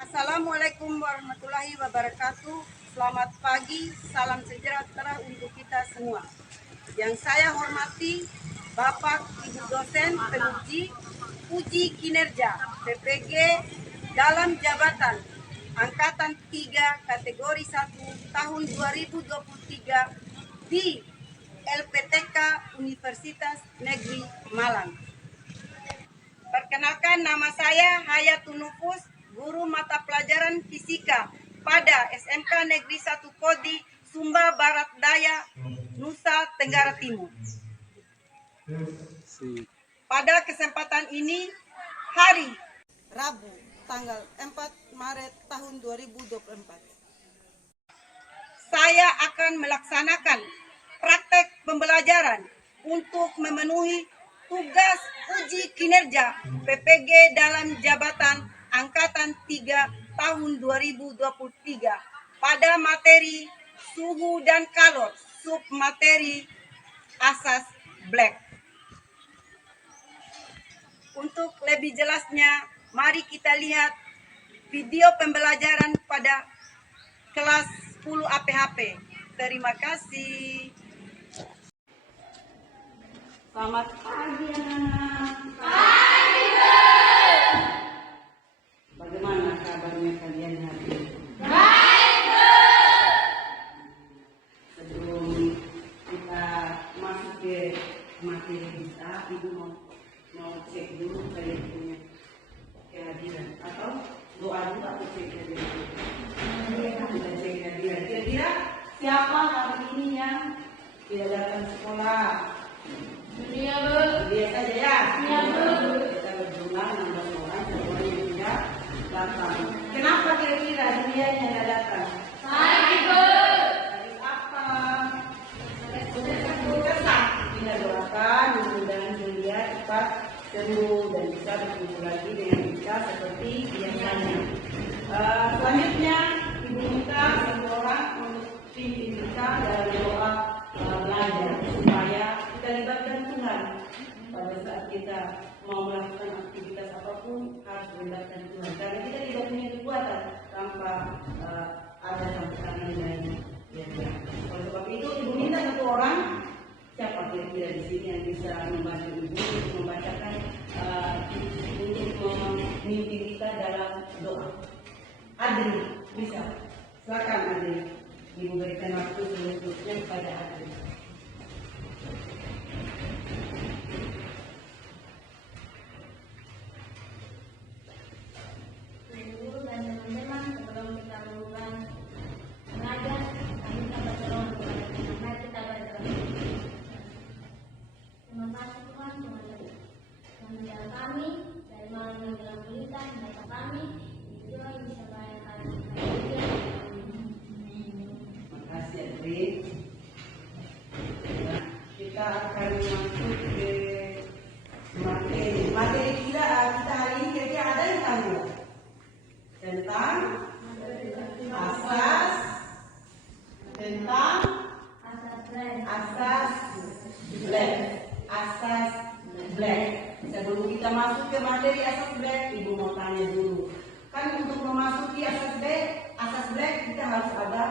Assalamualaikum warahmatullahi wabarakatuh. Selamat pagi, salam sejahtera untuk kita semua. Yang saya hormati Bapak Ibu dosen penguji uji kinerja PPG dalam jabatan Angkatan 3 kategori 1 tahun 2023 di LPTK Universitas Negeri Malang. Perkenalkan, nama saya Hayatun Nufus, guru mata pelajaran fisika pada SMK Negeri 1 Kodi, Sumba Barat Daya, Nusa Tenggara Timur. Pada kesempatan ini, hari Rabu, tanggal 4 Maret tahun 2024, saya akan melaksanakan praktek pembelajaran untuk memenuhi tugas uji kinerja PPG dalam jabatan Angkatan 3 tahun 2023 pada materi suhu dan kalor, submateri asas Black. Untuk lebih jelasnya, mari kita lihat video pembelajaran pada kelas 10 APHP. Terima kasih. Selamat pagi anak-anak. Pagi, Bu. Bagaimana kabarnya kalian hari ini? Baik, Bu. Sebelum kita masuk ke materi kita, Ibu mau cek dulu kalian punya kehadiran atau doa dulu atau cek kehadiran? Kita cek kehadiran. Kira-kira siapa hari ini yang tidak datang sekolah? Iya, Bu. Biasa aja ya. Iya, Bu. Kita berjumlah 16 orang, semua yang tidak datang. Kenapa kira-kira dia tidak datang? Baik, Bu. Dari apa? Kesan. Kita doakan, mudah-mudahan dia cepat sembuh dan bisa bertemu lagi dengan kita seperti biasanya. Selanjutnya, Ibu minta semua orang untuk pimpin kita dalam doa belajar supaya kita libatkan Tuhan pada saat kita mau melakukan aktivitas apapun harus melibatkan Tuhan karena kita tidak punya kekuatan tanpa ada campur tangan lainnya. Oleh sebab itu Ibu minta satu orang, siapa kira-kira di sini yang bisa membantu Ibu untuk membacakan untuk memimpin kita dalam doa. Adri, bisa? Silakan Adri. Ibu berikan waktu selanjutnya kepada Adri. Guru dan teman-teman, sebelum kita mulai mengajar, kami minta bertolong kepada Tuhan. Mari kita berdoa. Terima kasih Tuhan, mengajar kami dari malam menjelang pelita, mereka kami juga bisa bayangkan Terima kasih Adri. Nah, kita akan masuk ke materi kita hari ini. Kira-kira ada yang tahu tentang asas Black. Sebelum kita masuk ke materi asas Black, Ibu mau tanya dulu. Kan untuk memasuki asas Black kita harus ada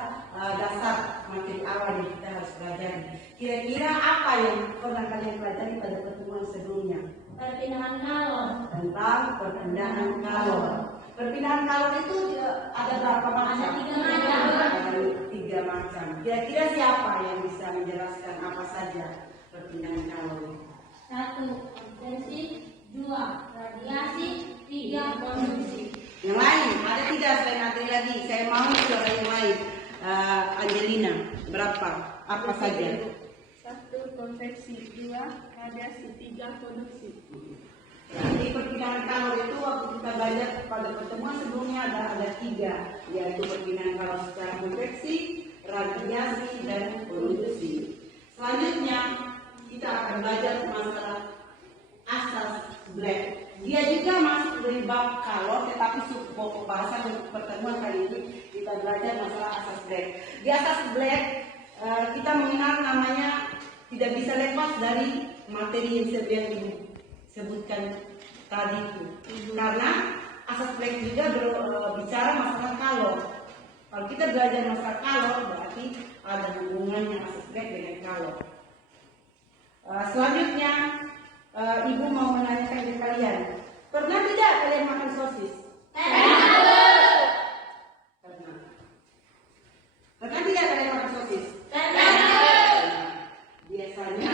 dasar materi awal yang kita harus pelajari. Kira-kira apa yang pernah kalian pelajari pada pertemuan sebelumnya? perpindahan kalor. Tentang perpindahan kalor. Perpindahan kalor itu ada berapa macam? Ada 3 macam. Kira-kira siapa yang bisa menjelaskan apa saja perpindahan kalor? 1. Kondensi. 2. Radiasi. 3. konduksi. Yang lain ada tidak selain Adri lagi? Saya mau suara yang lain. Angelina, berapa? Apa saja? 1. Konveksi. 2. Radiasi. 3. konduksi. Jadi perpindahan kalor itu waktu kita belajar pada pertemuan sebelumnya ada 3, yaitu perpindahan kalor secara konveksi, radiasi, dan konduksi. Selanjutnya kita akan belajar masalah asas Black. Dia juga masuk dari bab kalor, tetapi pokok bahasa untuk pertemuan kali ini kita belajar masalah asas Black. Di asas Black kita mengenal namanya tidak bisa lepas dari materi yang disebutkan tadi itu. Karena asas Black juga berbicara Kalau kita belajar masalah kalau, berarti ada hubungannya asas black dengan kalau. Selanjutnya, Ibu mau menanyakan ke kalian, pernah tidak kalian makan sosis? Pernah. Pernah tidak kalian makan sosis? Biasanya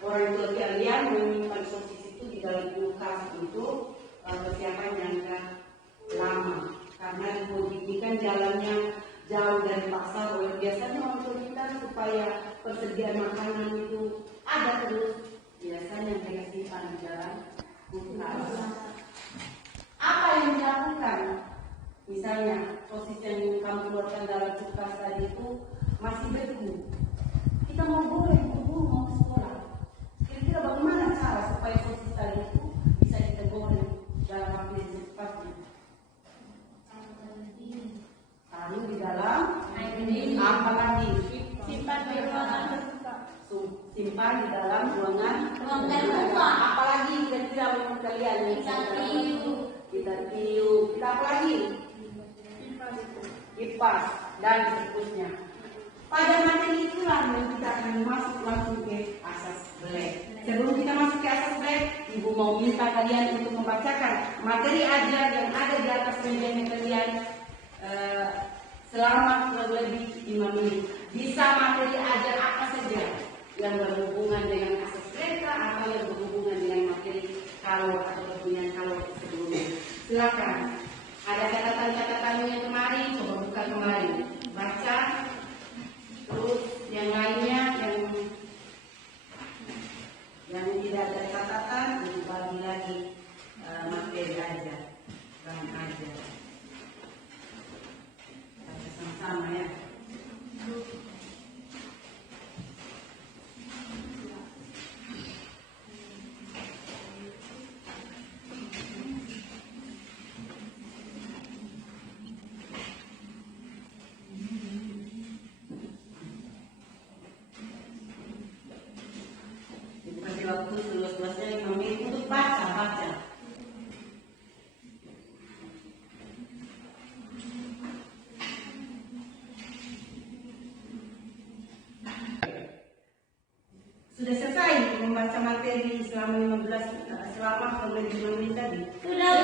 orang tua kalian menyimpan sosis itu di dalam kulkas untuk persiapan jangka lama, karena ini kan jalannya jauh dari pasar. Oleh biasanya orang tua kita supaya persediaan makanan itu ada terus, biasanya mereka simpan di dalam kulkas. Apa yang dilakukan? Misalnya sosis yang kamu keluarkan dalam kulkas tadi itu masih beku, kita mau goreng, buru-buru mau ke sekolah. Kira-kira bagaimana cara supaya sosis tadi itu bisa kita goreng dalam waktu yang secepatnya? Taruh di dalam apa lagi? Simpan di ruangan terbuka. Simpan di dalam ruangan terbuka. Apalagi kira-kira menurut kalian yang kita tiup, kita apa lagi? Kipas dan seterusnya. Pada materi itulah yang kita akan masuk langsung ke asas black. Sebelum kita masuk ke asas black, Ibu mau minta kalian untuk membacakan materi ajar yang ada di atas meja kalian selama kurang lebih 5 menit. Bisa materi ajar apa saja yang berhubungan dengan asas black atau yang berhubungan dengan materi kalau atau dengan kalau sebelumnya. Silakan. Ada catatan-catatan yang kemarin, coba buka kemarin, baca. Terus yang lainnya yang tidak ada catatan, dibagi lagi materi aja, bahan aja. Kita sama-sama ya. Kasih waktu seluas-luasnya 5 menit untuk baca. Sudah selesai membaca materi selama 5 menit tadi? Sudah.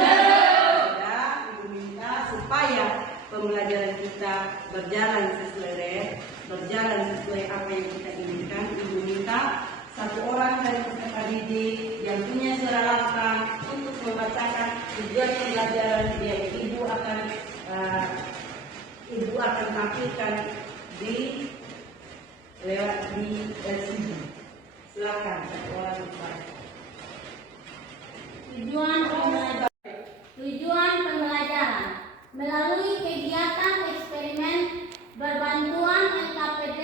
Ibu minta supaya pembelajaran kita berjalan sesuai apa yang kita inginkan. Ibu minta satu orang dari peserta didik yang punya suara lantang untuk membacakan tujuan pembelajaran yang ibu akan tampilkan di LCD. Silakan satu orang membaca. Tujuan pembelajaran melalui kegiatan eksperimen berbantuan LKPD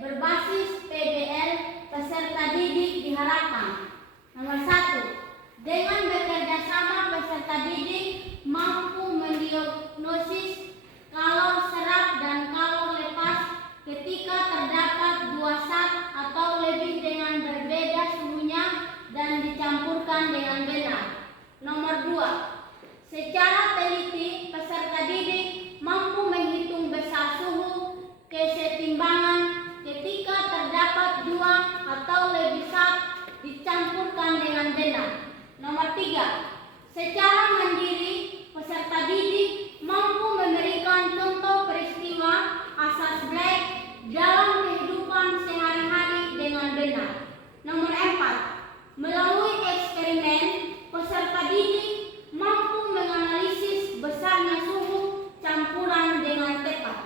berbasis PBL, peserta didik diharapkan: nomor 1, dengan bekerja sama peserta didik mampu mendiagnosis kalor serap dan kalor lepas ketika terdapat 2 zat atau lebih dengan berbeda suhunya dan dicampurkan dengan benar. Nomor 2, secara teliti peserta didik mampu menghitung besar suhu kesetimbangan ketika terdapat 2 atau lebih zat dicampurkan dengan benar. Nomor 3, secara mandiri peserta didik mampu memberikan contoh peristiwa asas black dalam kehidupan sehari-hari dengan benar. Nomor 4, melalui eksperimen peserta didik mampu menganalisis besarnya suhu campuran dengan tepat.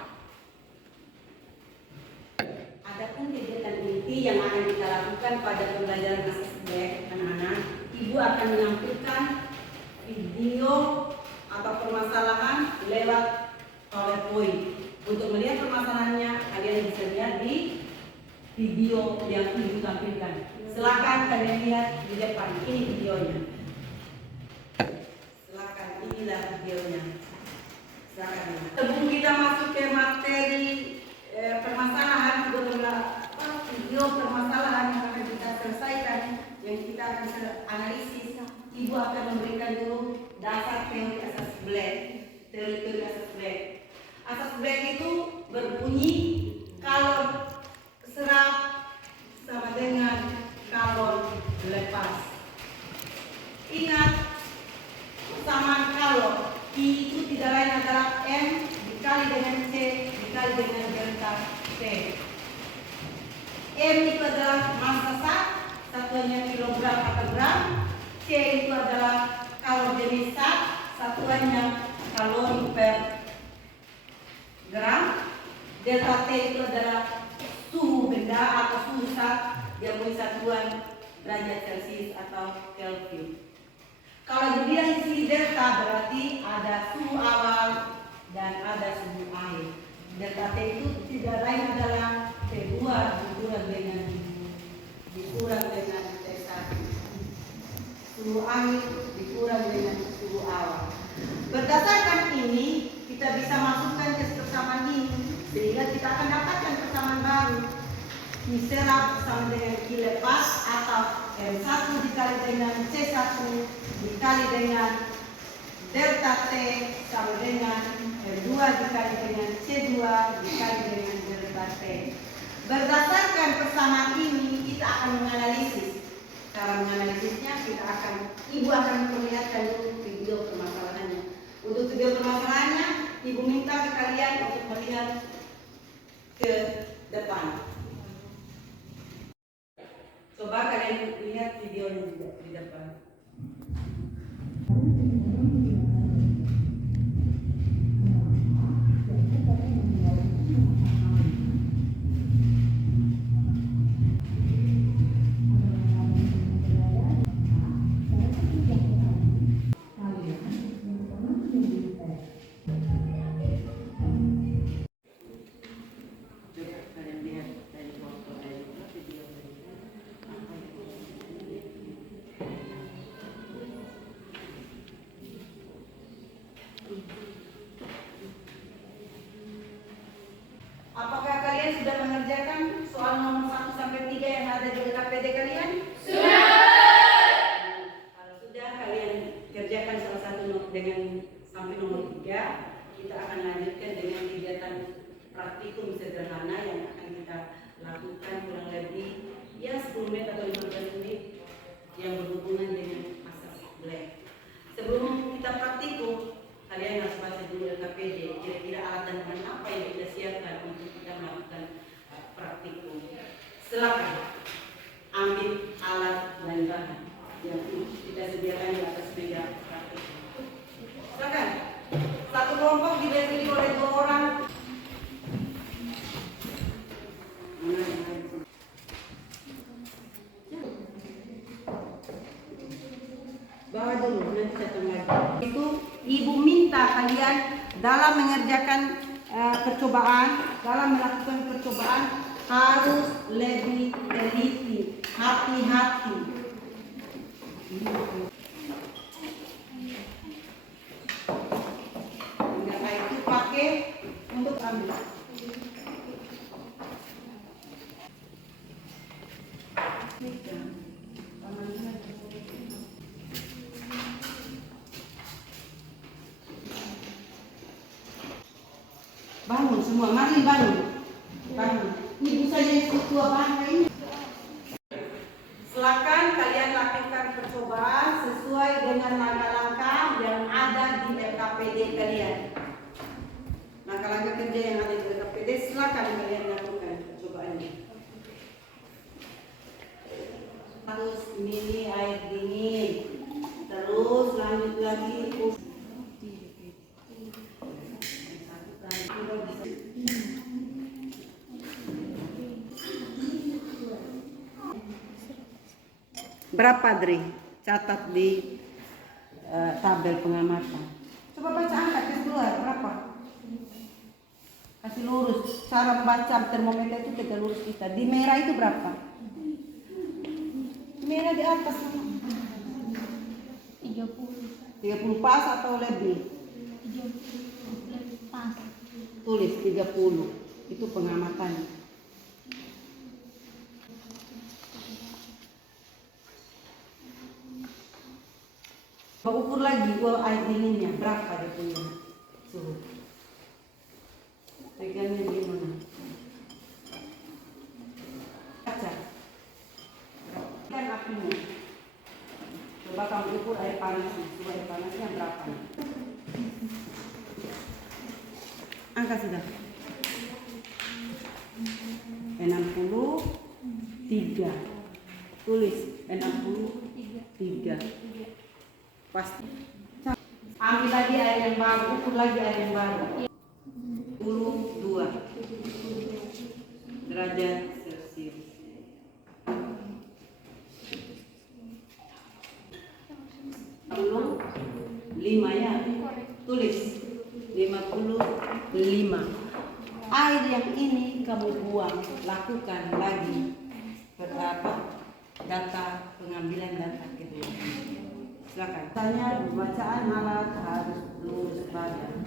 Adapun kegiatan inti yang akan kita lakukan pada pembelajaran asas black, anak-anak, Ibu akan menampilkan video atau permasalahan lewat PowerPoint. Untuk melihat permasalahannya, kalian bisa lihat di video yang Ibu tampilkan. Silakan kalian lihat di depan. Ini videonya. Silakan, inilah videonya. Silakan. Sebelum kita masuk ke materi permasalahan, video permasalahan yang akan kita selesaikan, yang kita akan analisis, Ibu akan memberikan dulu dasar teori asas black. Teori asas black. Asas black itu berbunyi kalau serap sama dengan kalau lepas. Ingat, persamaan kalau I itu tidak lain adalah M dikali dengan C dikali dengan delta T. M itu adalah massa zat, satuannya kilogram atau gram. C itu adalah kalori jenis zat, satuannya kalori per gram. Delta T itu adalah suhu benda atau suhu zat, dia punya satuan derajat Celcius atau Kelvin. Kalau dibilang isi delta berarti ada suhu awal dan ada suhu akhir. Delta T itu tidak lain adalah T2 dikurang dengan T1. Suhu akhir dikurang dengan suhu awal. Berdasarkan ini kita bisa masukkan ke persamaan ini sehingga kita akan dapatkan persamaan baru. I serap sama dengan I lepas atau M1 dikali dengan C1 dikali dengan delta T sama dengan M2 dikali dengan C2 dikali dengan delta T. Berdasarkan persamaan ini kita akan menganalisis. Cara menganalisisnya Ibu akan memperlihatkan dulu video permasalahannya. Untuk video permasalahannya Ibu minta ke kalian untuk melihat ke depan. Coba kalian lihat video di depan. Apakah kalian sudah mengerjakan soal nomor 1 sampai 3 yang ada di LKPD kalian? Sudah. Kalau sudah kalian kerjakan salah satu dengan sampai nomor 3, kita akan lanjutkan dengan kegiatan praktikum sederhana yang akan kita lakukan kurang lebih ya 10 menit atau 15 menit yang berhubungan dengan asas black. Sebelum kita praktikum, kalian harus baca dulu LKPD, kira-kira alat dan bahan apa yang kita siapkan untuk kita melakukan praktikum. Silakan ambil alat dan bahan yang kita sediakan di atas meja praktikum. Silakan. Satu kelompok dibagi oleh 2 orang. Bawa dulu, nanti datang lagi. Itu Ibu minta kalian dalam mengerjakan dalam melakukan percobaan harus lebih teliti, hati-hati. Senjata itu pakai untuk ambil. Bangun semua, mari bangun. Bangun. Ibu saja yang ketua bangsa ini. Silakan kalian lakukan percobaan sesuai dengan langkah-langkah yang ada di LKPD kalian. Langkah-langkah kerja yang ada di LKPD, silakan kalian lakukan percobaannya. Harus milih air dingin. Terus lanjut lagi. Berapa, Dri? Catat di tabel pengamatan. Coba baca angka tes keluar berapa? Kasih lurus. Cara membaca termometer itu kita lurus kita. Di merah itu berapa? Merah di atas. 30. 30 pas atau lebih? 30 pas. Tulis 30. Itu pengamatan. Ukur lagi air dinginnya berapa dia punya suhu. Pegangnya gimana? Kaca. Kan apinya. Coba kamu ukur air panasnya. Coba air panasnya berapa? Angka sudah. 63. Tulis 63. Pasti. Ambil lagi air yang baru, ukur lagi air yang baru. 62 derajat Celcius. Lima ya, tulis 55. Air yang ini kamu buang, lakukan lagi berapa data pengambilan data kedua. Silakan. Tanya bacaan alat harus lurus badan.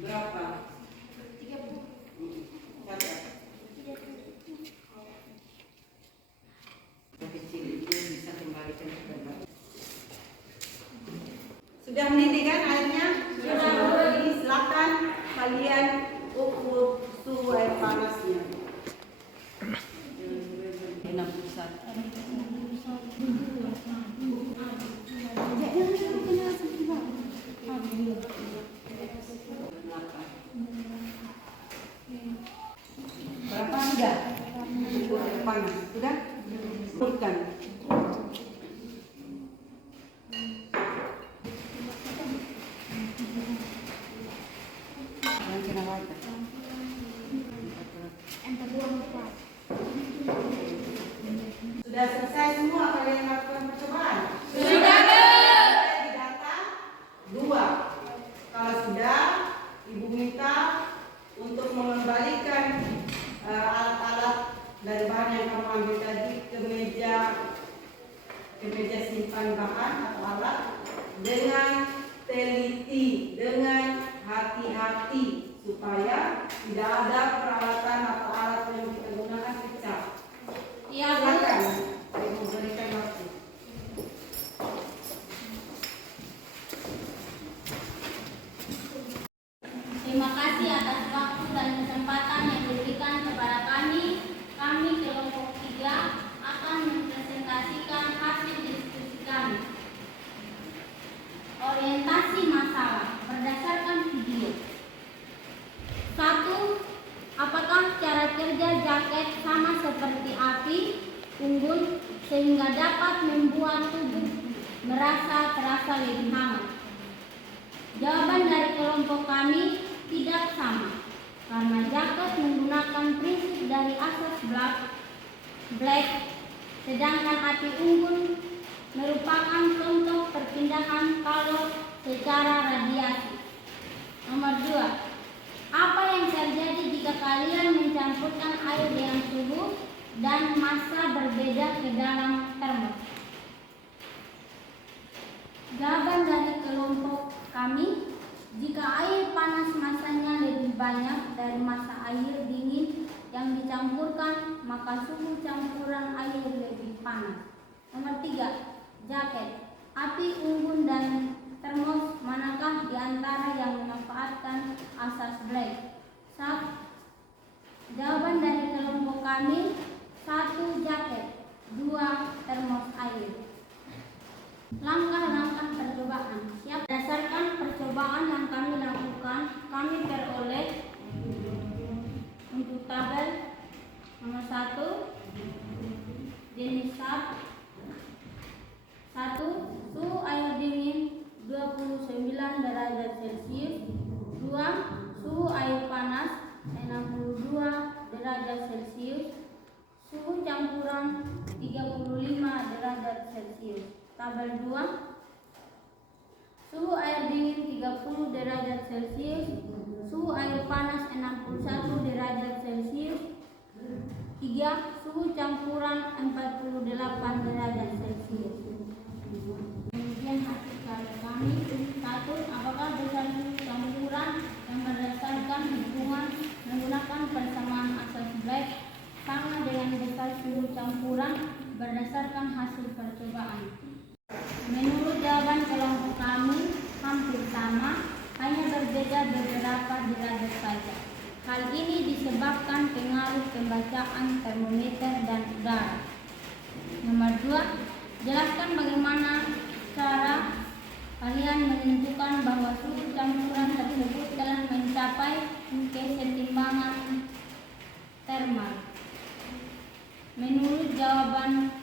Berapa? 30. Kecil itu bisa kembalikan ke dalam. Sudah mendidih kan airnya? Sudah. Jadi silakan kalian ukur suhu air panasnya. 61. Berapa sudah? Ukur air panas sudah? Ukurkan. Sudah selesai semua kalian lakukan percobaan? Sudah. Di data 2. Kalau sudah, Ibu minta untuk mengembalikan alat-alat dari bahan yang kamu ambil tadi ke meja simpan bahan atau alat dengan teliti, dengan hati-hati supaya tidak ada peralatan atau alat yang kita gunakan pecah. Iya, silakan. Ibu berikan waktu. Terima kasih atas waktu dan kesempatan yang diberikan kepada kami. Kami kelompok 3 akan mempresentasikan hasil diskusi kami. Orientasi masalah berdasarkan video. 1. Apakah cara kerja jaket sama seperti api unggun sehingga dapat membuat tubuh terasa lebih hangat? Jawaban dari kelompok kami tidak sama, karena jaket menggunakan prinsip dari asas black, sedangkan api unggun merupakan contoh perpindahan kalor secara radiasi. Nomor 2. Apa yang terjadi jika kalian mencampurkan air dengan suhu dan massa berbeda ke dalam termos? Jawaban dari kelompok kami, jika air panas massanya lebih banyak dari massa air dingin yang dicampurkan, maka suhu campuran air lebih panas. Nomor 3. Jaket, api unggun dan termos, manakah di antara yang memanfaatkan asas Black? Jawaban dari kelompok kami, 1. Jaket, 2. Termos air. Langkah-langkah percobaan. Siap. Berdasarkan percobaan yang kami lakukan, kami peroleh untuk tabel nomor 1 jenis sub 1. Suhu air dingin 29 derajat Celcius. 2. Suhu air panas 62 derajat Celcius. Suhu campuran 35 derajat Celcius. Tabel 2. Suhu air dingin 30 derajat Celcius. Suhu air panas 61 derajat Celcius. 3. Suhu campuran 48 derajat Celcius. Kemudian hasil karya kami. 1. Apakah dasar suhu campuran yang berdasarkan hitungan menggunakan persamaan asas Black sama dengan dasar suhu campuran berdasarkan hasil percobaan? Menurut jawaban kelompok kami hampir sama, hanya berbeda beberapa derajat saja. Hal ini disebabkan pengaruh pembacaan termometer dan udara. Nomor 2, jelaskan bagaimana cara kalian menentukan bahwa suhu campuran tersebut telah mencapai kesetimbangan termal. Menurut jawaban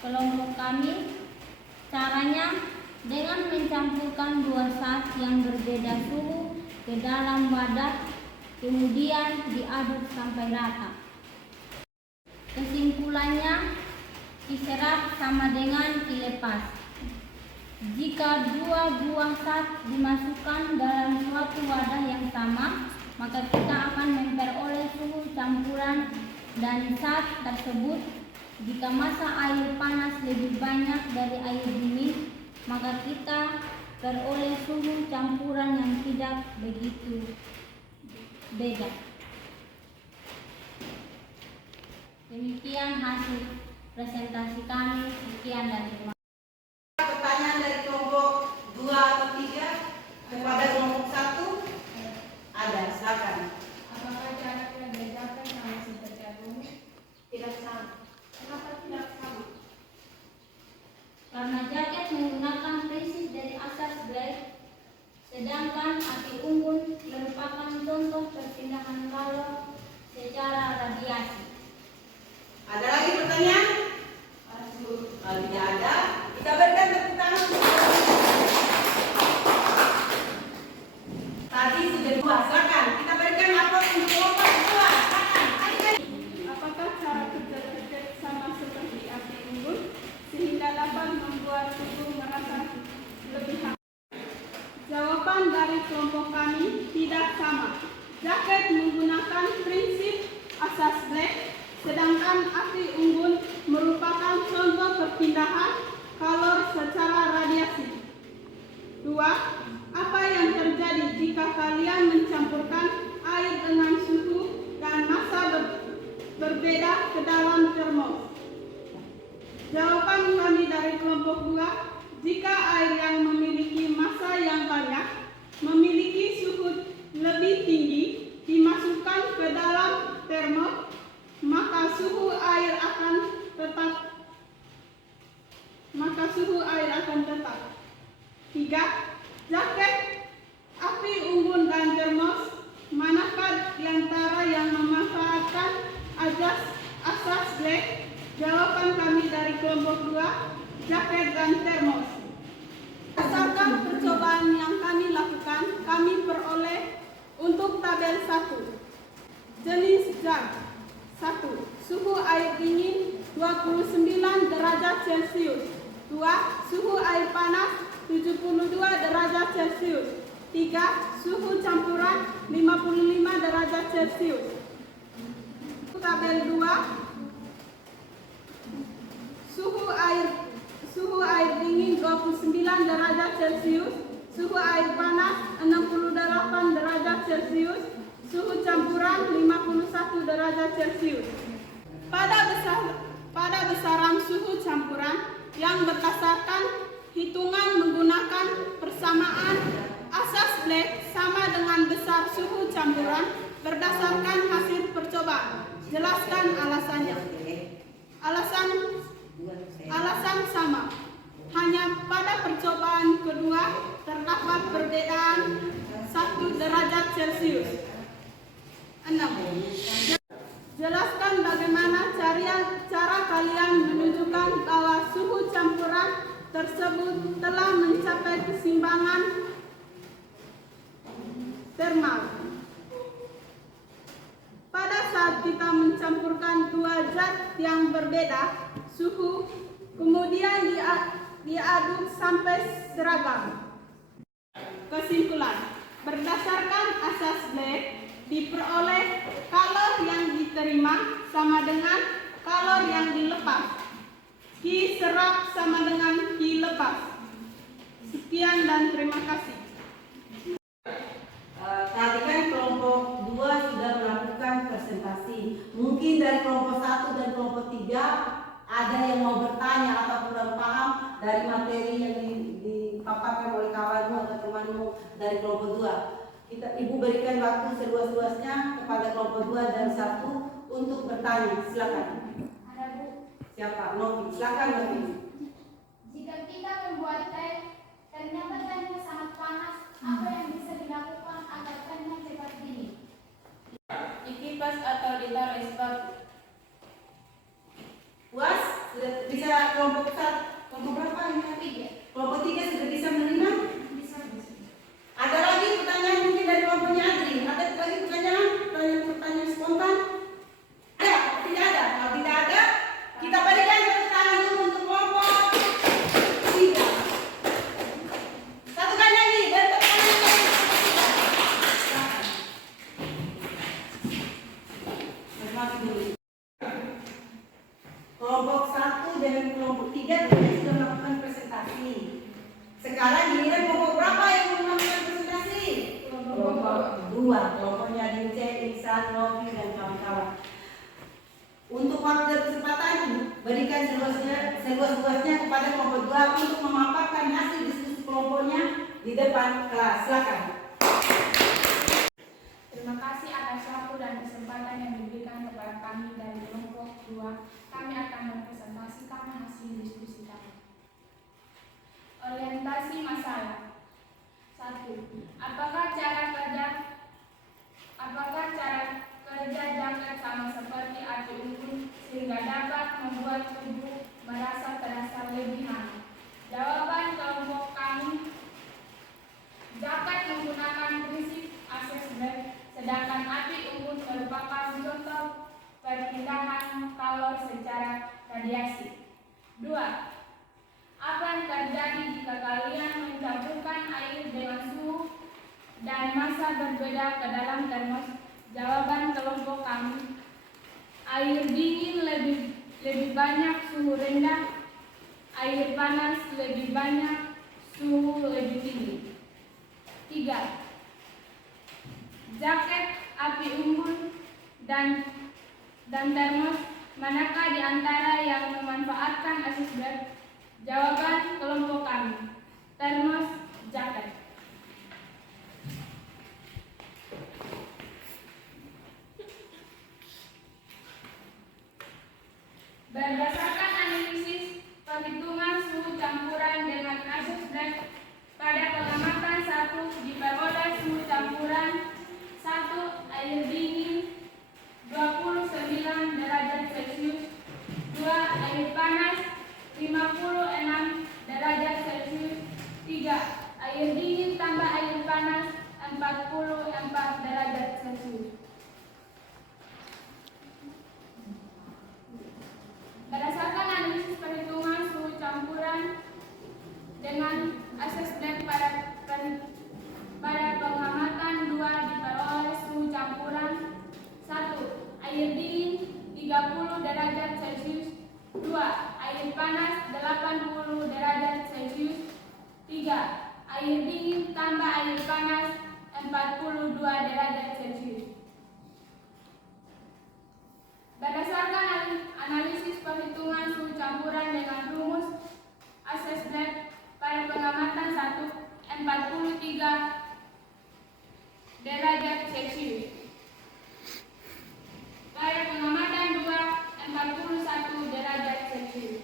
kelompok kami, caranya dengan mencampurkan dua zat yang berbeda suhu ke dalam wadah, kemudian diaduk sampai rata. Kesimpulannya, diserap sama dengan dilepas. Jika dua buah zat dimasukkan dalam suatu wadah yang sama, maka kita akan memperoleh suhu campuran dari zat tersebut. Jika massa air panas lebih banyak dari air dingin, maka kita peroleh suhu campuran yang tidak begitu beda. Demikian hasil presentasi kami. Sekian dan terima kasih. Pertanyaan dari kelompok 2 atau 3 kepada kelompok 1 ada, silakan. Apakah cara kerja sama seperti dulu? Tidak sama. Kenapa tidak sama? Karena jaket menggunakan prinsip dari asas Black, sedangkan api unggun merupakan contoh perpindahan kalor secara radiasi. Ada lagi pertanyaan? Kalau tidak ada, kita berikan tepuk tangan. Tadi sudah dua, silakan. Kita berikan aplaus untuk kelompok 2. Silakan. Apakah cara kerja jaket sama seperti api unggun sehingga dapat membuat tubuh merasa lebih hangat? Jawaban dari kelompok kami tidak sama. Jaket menggunakan prinsip asas Black, sedangkan api unggun merupakan contoh perpindahan kalor secara radiasi. 2. Apa yang terjadi jika kalian mencampurkan air dengan suhu dan massa berbeda ke dalam termos? Jawaban kami dari kelompok 2, jika air yang memiliki massa yang banyak, memiliki suhu lebih tinggi, dimasukkan ke dalam termos, maka suhu air akan tetap. 3. Jaket, api unggun dan termos, manakah di antara yang memanfaatkan asas Black? Jawaban kami dari kelompok 2, jaket dan termos. Berdasarkan percobaan yang kami lakukan, kami peroleh untuk tabel 1. Jenis zat. 1. Suhu air dingin 29 derajat Celcius. 2. Suhu air panas 72 derajat Celcius. 3. Suhu campuran 55 derajat Celcius. Tabel 2. Suhu air dingin 29 derajat Celcius. Suhu air panas 68 derajat Celcius. Suhu campuran 51 derajat Celcius. Pada besaran suhu campuran yang berdasarkan hitungan menggunakan persamaan asas Black sama dengan besar suhu campuran berdasarkan hasil percobaan. Jelaskan alasannya. Alasan sama. Hanya pada percobaan kedua terdapat perbedaan 1 derajat Celcius. 6. Jelaskan bagaimana cara kalian menunjukkan bahwa suhu campuran tersebut telah mencapai keseimbangan termal. Pada saat kita mencampurkan dua zat yang berbeda suhu, kemudian diaduk sampai seragam. Kesimpulan, berdasarkan asas Black, diperoleh kalor yang diterima sama dengan kalor yang dilepas. Q serap sama dengan Q lepas. Sekian dan terima kasih. Tadi kan kelompok 2 sudah melakukan presentasi. Mungkin dari kelompok 1 dan kelompok 3 ada yang mau bertanya atau kurang paham dari materi yang dipaparkan oleh kawanmu atau temanmu dari kelompok 2. Ibu berikan waktu seluas-luasnya kepada kelompok 2 dan 1 untuk bertanya. Silakan. Ada Bu. Siapa? Novi. Silakan Novi. Jika kita membuat teh, ternyata tehnya sangat panas, apa yang bisa dilakukan agar tehnya cepat dingin? Dikipas atau ditaruh es batu. Puas? Sudah bisa kelompok 1? Kelompok berapa ini? Kelompok 3 sudah bisa menerima? Bisa. Ada lagi pertanyaan mungkin dari kelompoknya Adri? Ada lagi pertanyaan spontan? Ada? Tidak ada? Kalau tidak ada, kita berikan tepuk tangan dulu untuk kelompok 3. Satu kali lagi, beri tepuk tangan lagi. Hormati dulu. Kelompok 1 dan kelompok 3 sudah melakukan presentasi. Sekarang giliran kelompok berapa yang melakukan presentasi? Kelompok 2. Kelompoknya Dince, Iksan, Novi, dan kawan-kawan. Untuk waktu dan kesempatan, berikan seluas-luasnya kepada kelompok 2 untuk memaparkan hasil diskusi kelompoknya di depan kelas. Silakan. Terima kasih atas waktu dan kesempatan yang diberikan kepada kami dari kelompok 2. Kami akan mempresentasikan hasil diskusi kami. Orientasi masalah. 1. Apakah cara kerja jaket sama seperti api unggun sehingga dapat membuat tubuh merasa terasa lebih hangat? Jawaban kelompok kami, jaket menggunakan prinsip akses Black, sedangkan api unggun merupakan contoh perpindahan kalor secara radiasi. 2. Apa yang terjadi jika kalian mencampurkan air dengan suhu dan massa berbeda ke dalam termos? Jawaban kelompok kami, air dingin lebih banyak suhu rendah, air panas lebih banyak suhu lebih tinggi. 3. Jaket, api unggun, dan termos, manakah di antara yang memanfaatkan akses Black? Jawaban kelompok kami, termos, jaket. Berdasarkan analisis perhitungan suhu campuran dengan akses Black, pada pengamatan 1 diperoleh suhu campuran 1 air dingin 29 derajat Celcius, 2 air panas 56 derajat Celcius, 3 air dingin tambah air panas 44 derajat Celcius. Berdasarkan analisis perhitungan suhu campuran dengan akses Black pada pengamatan 2 diperoleh suhu campuran 1 air dingin 30 derajat Celcius, 2 air panas 80 derajat Celcius, 3 air dingin tambah air panas 42 derajat Celcius. Berdasarkan analisis perhitungan suhu campuran dengan rumus akses Black pada pengamatan 1 43 derajat Celcius. Pada pengamatan 2 41 derajat Celcius.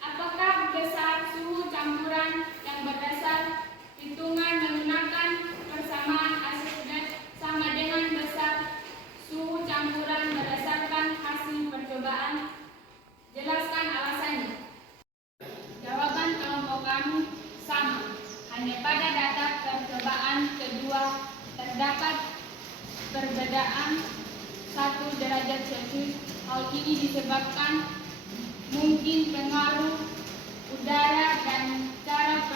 Apakah besar suhu campuran yang berdasar terdapat perbedaan 1 derajat Celcius. Hal ini disebabkan mungkin pengaruh udara dan cara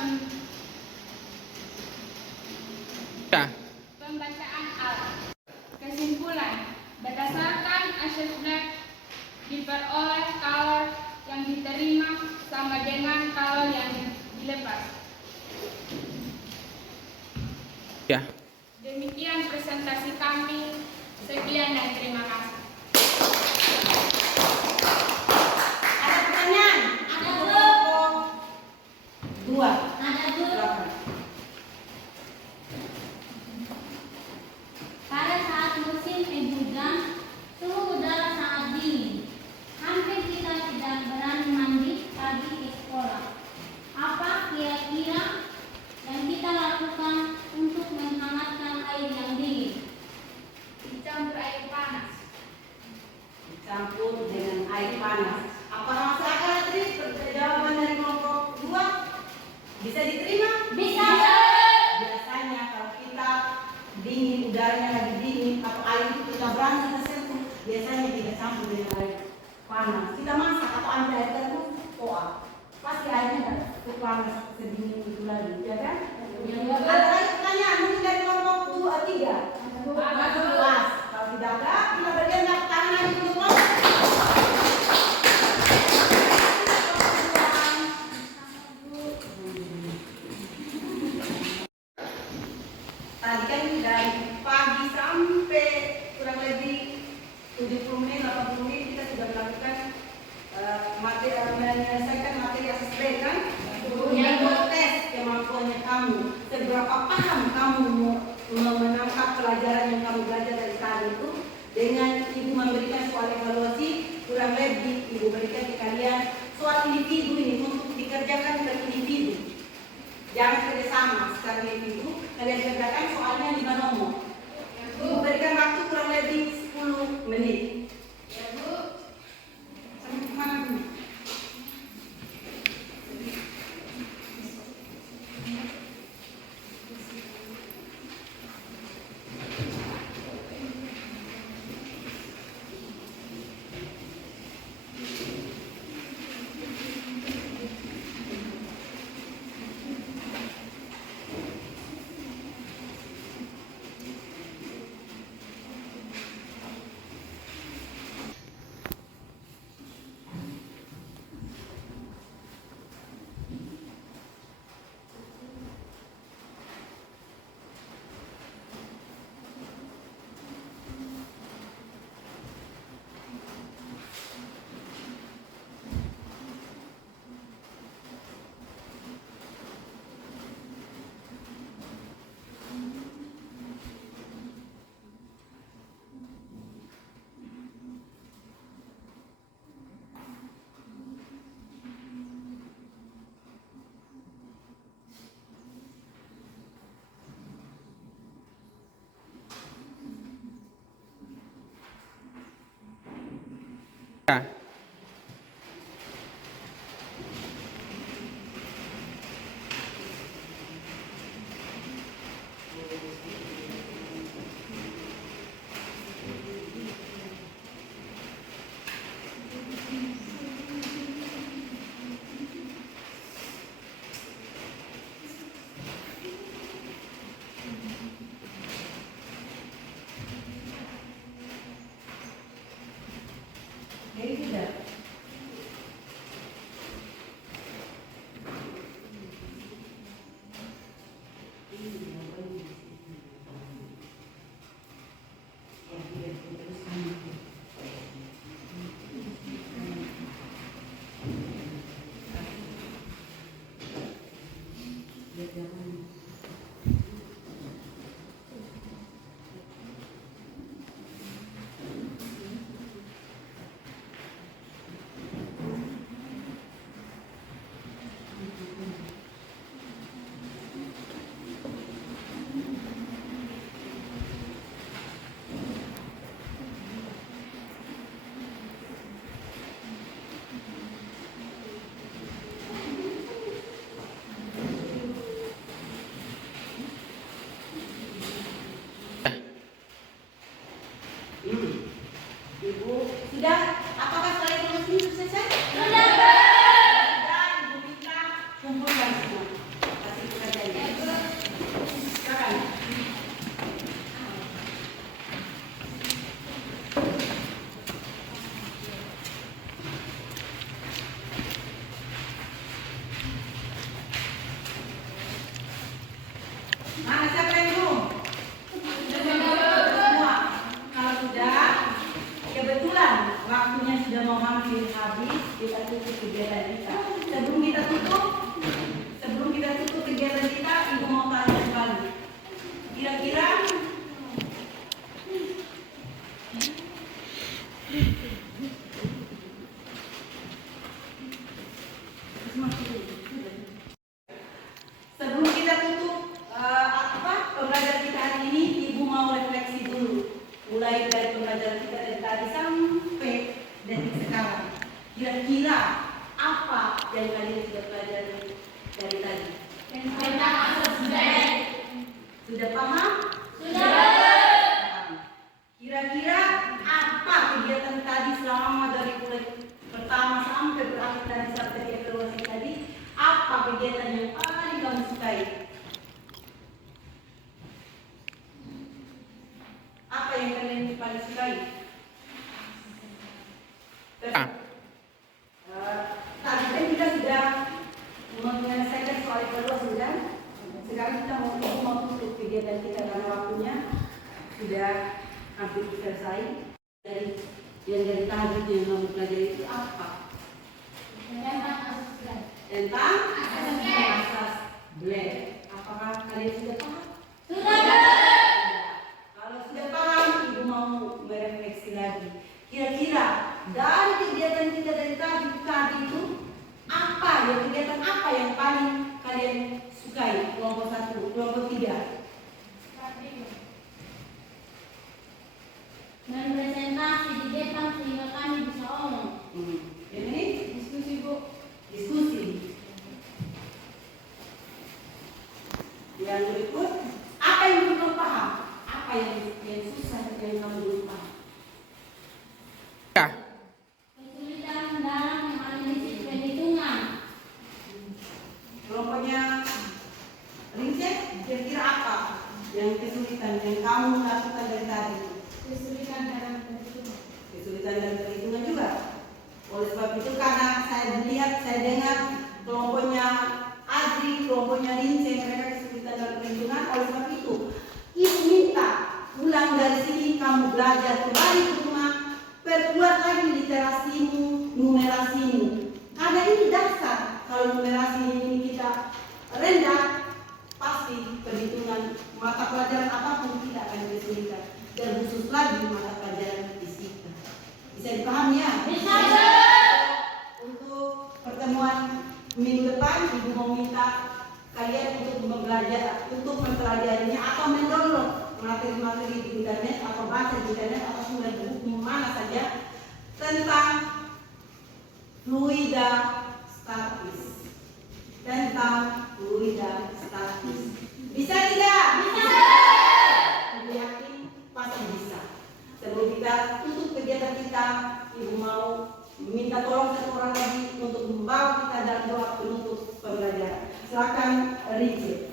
pembacaan alat. Kesimpulan, berdasarkan asesmen diperoleh kalor yang diterima sama dengan kalor yang dilepas. Ya. Demikian presentasi kami. Sekian dan terima kasih. Ada pertanyaan? Ada, Bu. Kelompok 2. Ada, Bu. Silakan. Pada saat musim hujan, suhu udara sangat dingin. Hampir kita tidak berani mandi pagi ke sekolah. Apa kira-kira yang kita lakukan untuk menghangatkan air yang dingin? Dicampur air panas. Dicampur dengan air panas. Apa masuk akal tadi jawaban dari kelompok 2? Bisa diterima? Bisa. Biasanya kalau kita dingin, udaranya lagi dingin atau air itu kita berani kita sentuh, biasanya kita campur dengan air panas. Kita masak atau ambil air terus, pasti airnya tidak panas sedingin itu lagi, ya kan? Ada lagi pertanyaan mungkin dari kelompok 2, 3. Kelas. Kalau tidak ada, kita berikan tepuk tangan lagi untuk kelompok. Tadi kan dari pagi sampai kurang lebih 70 menit, 80 menit kita sudah melakukan menyelesaikan materi ASSB kan? Kemudian tes kemampuannya kamu, seberapa paham kamu menangkap pelajaran yang kamu belajar dari tadi itu. Dengan ibu memberikan soal evaluasi, kurang lebih ibu berikan ke kalian soal individu ini untuk dikerjakan per individu. Jangan kerjasama secara individu, kalian kerjakan soalnya 5 nomor. Ibu berikan waktu kurang lebih 10 menit. Ya Bu. Sampai kemana Bu? Ya. Jadi sudah Ibu sudah, apakah kalian tulis ini sudah selesai? Sudah. Sudah, Ibu minta kumpulkan semua. Kasih pekerjaannya. Silakan. Mana siapa yang belum? Semua. Kalau sudah, kebetulan waktunya sudah mau hampir habis, kita tutup kegiatan kita. Sebelum kita tutup kegiatan kita, Ibu mau tanya kembali. Kira-kira sebelum kita tutup pembelajaran kita hari ini, Ibu mau refleksi dulu. Mulai dari pembelajaran kita dari tadi sampai detik sekarang. Kira-kira apa yang kalian sudah pelajari dari tadi? Tentang asas budaya. Sudah paham? Sudah. Paham. Kira-kira apa kegiatan tadi selama dari mulai pertama sampai berakhir tadi sampai evaluasi tadi? Apa kegiatan yang paling kamu sukai? Apa yang kalian paling sukai? Tadi kan kita sudah menyelesaikan soal evaluasi kan? Sekarang kita mau tutup kegiatan kita karena waktunya sudah hampir selesai. Dari tadi yang kamu pelajari itu apa? Tentang asas budaya. Tentang asas budaya. Apakah kalian sudah paham? Sudah. Kalau sudah paham, Ibu mau merefleksi lagi. Kira-kira dari kegiatan kita dari tadi itu apa ya, kegiatan apa yang paling kalian sukai? Kelompok 1, kelompok 3. Presentasi di depan sehingga kami bisa omong. Ini Diskusi, Bu. diskusi. Yang berikut, apa yang belum paham? Apa yang susah yang kamu belum paham? Ya. Kesulitan dalam menganalisis perhitungan. Kelompoknya riset, kira-kira apa yang kesulitan yang kamu lakukan dari tadi? Kesulitan dalam perhitungan. Kesulitan dalam perhitungan juga. Oleh sebab itu karena saya dengar kelompoknya Adri, kelompoknya Lince, mereka kesulitan dalam perhitungan. Oleh sebab itu, Ibu minta pulang dari sini kamu belajar kembali ke rumah, perkuat lagi literasimu, numerasimu. Karena ini dasar. Kalau numerasi ini kita rendah, pasti perhitungan mata pelajaran apapun tidak akan kesulitan. Dan khusus lagi mata pelajaran fisika. Bisa dipahami ya? Bisa. Untuk pertemuan minggu depan, Ibu mau minta kalian untuk mempelajarinya atau mendownload materi-materi di internet atau baca di internet atau sumber buku mana saja tentang fluida statis. Bisa tidak? Bisa. Ibu yakin pasti bisa. Sebelum kita tutup kegiatan kita, Ibu mau minta tolong satu orang lagi untuk membawa kita dalam doa penutup pembelajaran. Silakan Richard.